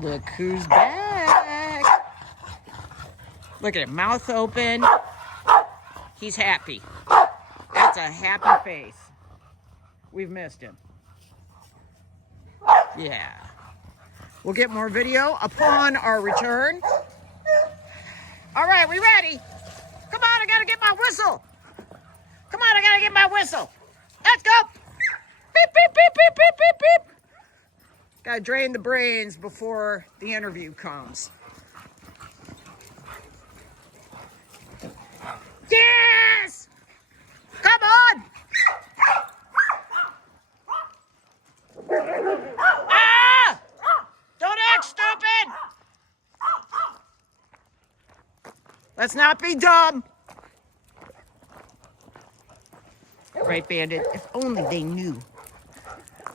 Look who's back. Look at him, mouth open. He's happy. That's a happy face. We've missed him. Yeah. We'll get more video upon our return. All right, we ready? Come on, I gotta get my whistle. Come on, I gotta get my whistle. Let's go. Beep, beep, beep, beep, beep, beep, beep. Gotta drain the brains before the interview comes. Yes! Come on! Ah! Don't act stupid! Let's not be dumb. Right, Bandit? If only they knew.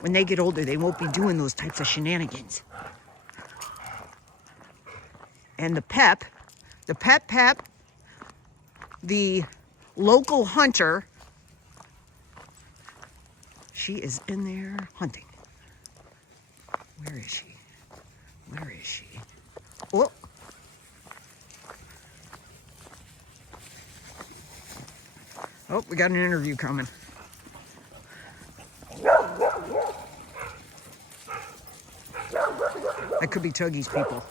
When they get older, they won't be doing those types of shenanigans. And the Pep, the local hunter, she is in there hunting. Where is she? Where is she? Oh. Oh, we got an interview coming. That could be Tuggy's people.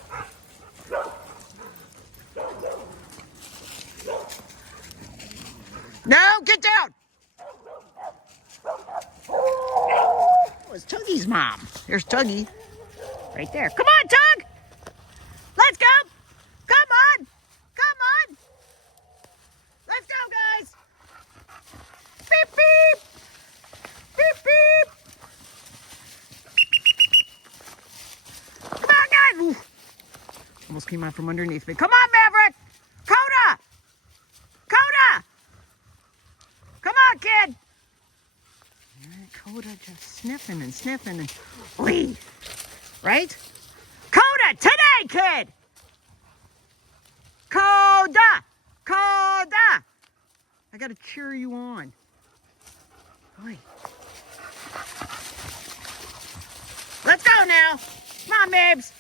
No, get down! Oh, it's Tuggy's mom. There's Tuggy. Right there. Come on, Tug! Let's go! Come on! Come on! Let's go, guys! Beep, beep! Beep, beep! Come on, guys! Oof. Almost came out from underneath me. Come on, Maverick! Coda! Coda! Come on, kid! All right, Coda just sniffing and sniffing and... Wee! Right? Coda, today, kid! Coda! Coda! I gotta cheer you on. Boy. Let's go now. Come on, babes.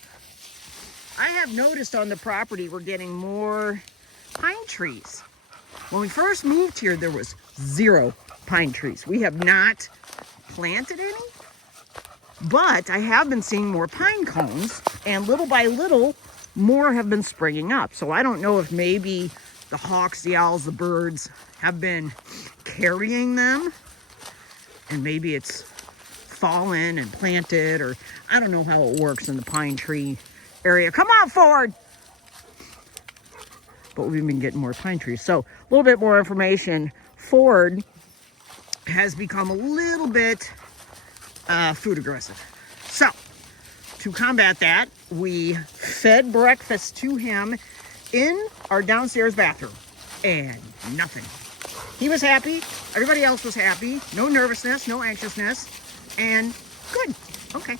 I have noticed on the property we're getting more pine trees. When we first moved here, there was 0 pine trees. We have not planted any, but I have been seeing more pine cones, and little by little, more have been springing up. So I don't know if maybe the hawks, the owls, the birds have been carrying them, and maybe it's fallen and planted, or I don't know how it works in the pine tree area. Come on, Ford! But we've been getting more pine trees. So a little bit more information. Ford has become a little bit food aggressive. So to combat that, we fed breakfast to him in our downstairs bathroom, and nothing. He was happy. Everybody else was happy. No nervousness, no anxiousness, and good. Okay.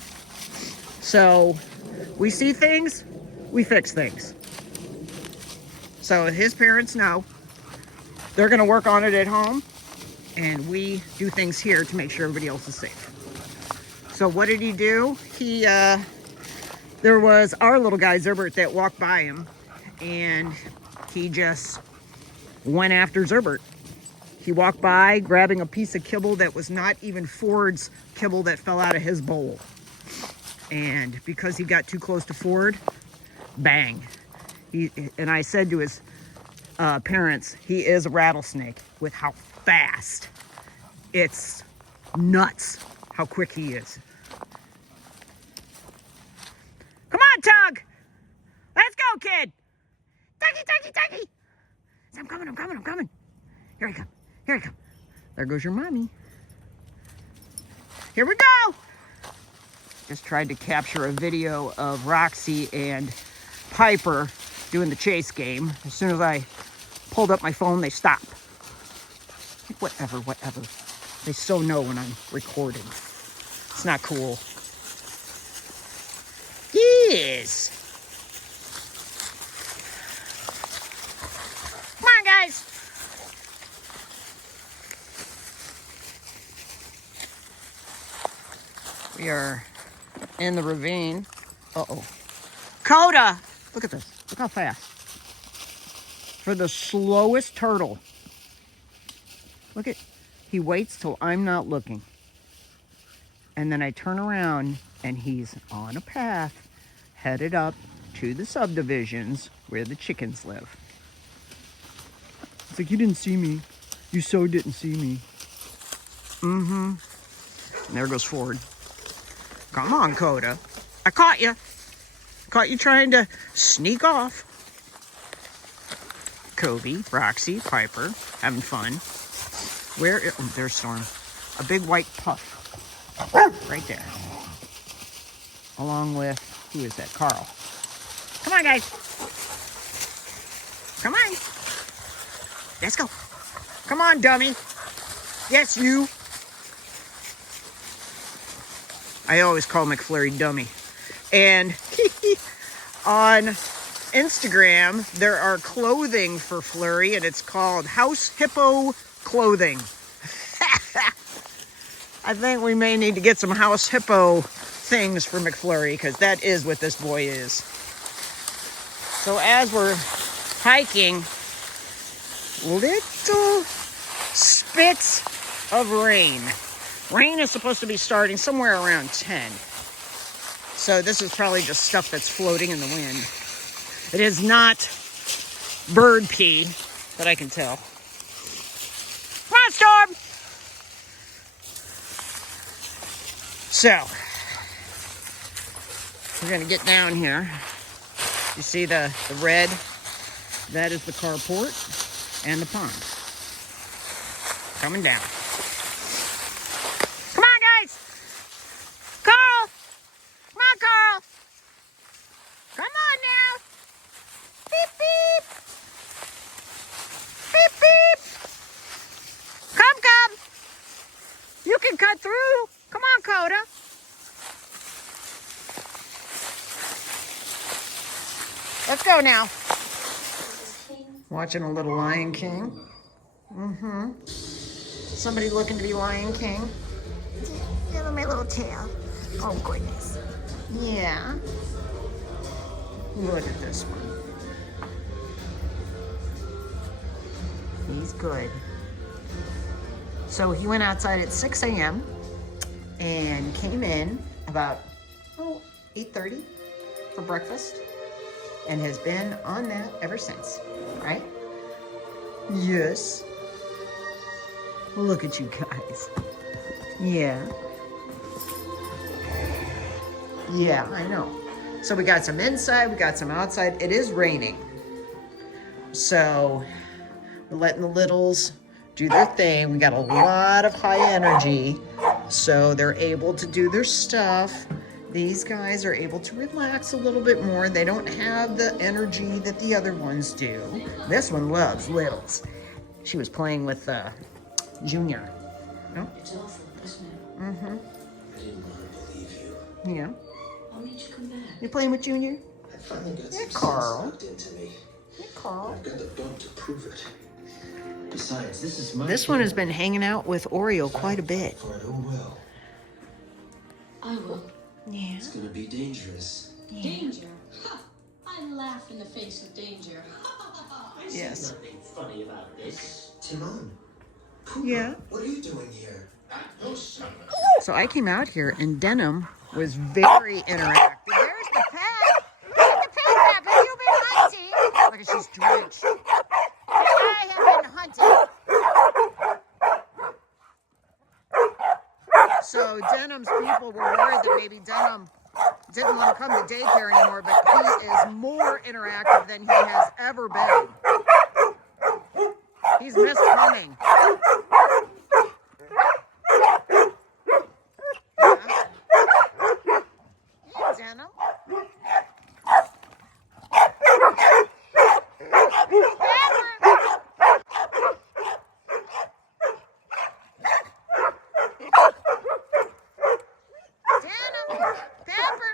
So we see things, we fix things. So his parents know. They're going to work on it at home, and we do things here to make sure everybody else is safe. So what did he do? There was our little guy, Zerbert, that walked by him, and he just went after Zerbert. He walked by, grabbing a piece of kibble that was not even Ford's kibble that fell out of his bowl. And because he got too close to Ford, bang. And I said to his parents, he is a rattlesnake with how fast. It's nuts how quick he is. Come on, Tug! Let's go, kid! Tuggy, Tuggy, Tuggy! I'm coming, I'm coming, I'm coming. Here I come, here I come. There goes your mommy. Here we go! Just tried to capture a video of Roxy and Piper doing the chase game. As soon as I pulled up my phone, they stopped. Whatever. They so know when I'm recording. It's not cool. Yes. Come on, guys. We are in the ravine. Uh-oh. Coda, look at this. Look how fast. For the slowest turtle. Look at, he waits till I'm not looking. And then I turn around and he's on a path headed up to the subdivisions where the chickens live. It's like, you didn't see me. You so didn't see me. And there goes Ford. Come on, Coda. I caught you. Caught you trying to sneak off. Kobe, Roxy, Piper, having fun. Where, oh, there's Storm. A big white puff. Right there. Along with, who is that? Carl. Come on, guys. Come on. Let's go. Come on, dummy. Yes, you. I always call McFlurry dummy. And on Instagram, there are clothing for Flurry, and it's called House Hippo Clothing. I think we may need to get some House Hippo things for McFlurry, because that is what this boy is. So as we're hiking, little spits of rain. Rain is supposed to be starting somewhere around 10. So this is probably just stuff that's floating in the wind. It is not bird pee, that I can tell. Come on, Storm! So, we're gonna get down here. You see the red? That is the carport and the pond. Coming down. Come on, guys! Carl! Come on, Carl! Come on now! Beep, beep! Beep, beep! Come! You can cut through! Come on, Coda! Let's go now. Watching a little Lion King. Somebody looking to be Lion King. Give him my little tail. Oh, goodness. Yeah. Look at this one. He's good. So he went outside at 6 a.m. and came in about 8:30 for breakfast and has been on that ever since, right? Yes. Look at you guys. Yeah. Yeah, I know. So we got some inside, we got some outside. It is raining. So we're letting the littles do their thing. We got a lot of high energy, so they're able to do their stuff. These guys are able to relax a little bit more. They don't have the energy that the other ones do. This one loves littles. She was playing with Junior. No? It's awful, isn't it? I didn't want to believe you. Yeah. Why did you come back? You playing with Junior? I finally got Yeah, some Carl. sense knocked into me. Yeah, Carl. I've got the bug to prove it. Besides, this is my This one has been hanging out with Oreo quite a bit. For it, oh well. I will. Yeah. It's gonna be dangerous. Danger? Ha! I laugh in the face of danger. Yes. Nothing funny about this. Timon. Pumbaa, Yeah. What are you doing here? So I came out here and Denim was very interactive. There's the pet. Look at the pet, have you been hunting? Look at, she's drenched. I have been hunting. So Denim's people were worried that maybe Denim didn't want to come to daycare anymore, but he is more interactive than he has ever been. He's missed coming. Denim. Pepper.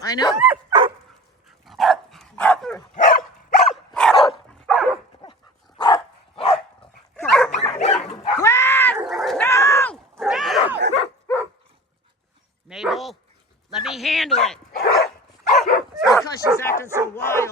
I know. Mabel, let me handle it. It's because she's acting so wild.